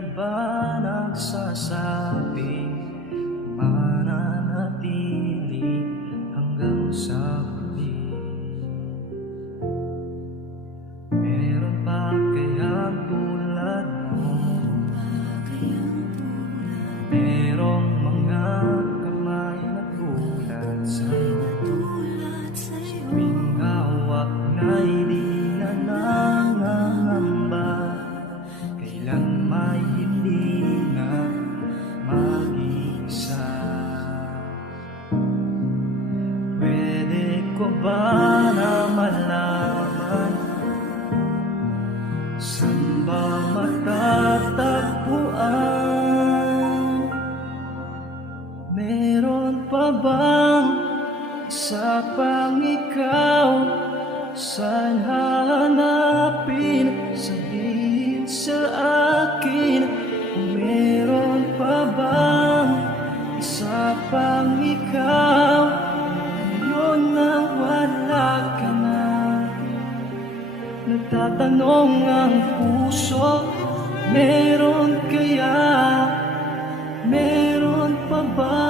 ka ba nagsasabing mananatili hanggang sa huli? Meron pa kayang tulad mo? Merong mga kamay na tulad sa'yo, tuwing hawak na'y di na nangangamba, kailan may hindi na mag-iisa. Pwede ko ba na malaman saan ba matatagpuan? Meron pa bang isa pang ikaw? Saan hanapin? Sabihin sa akin. Kung meron pa bang isa pang ikaw, ngayon na wala ka na. Nagtatanong ang puso, meron kaya? Meron pa ba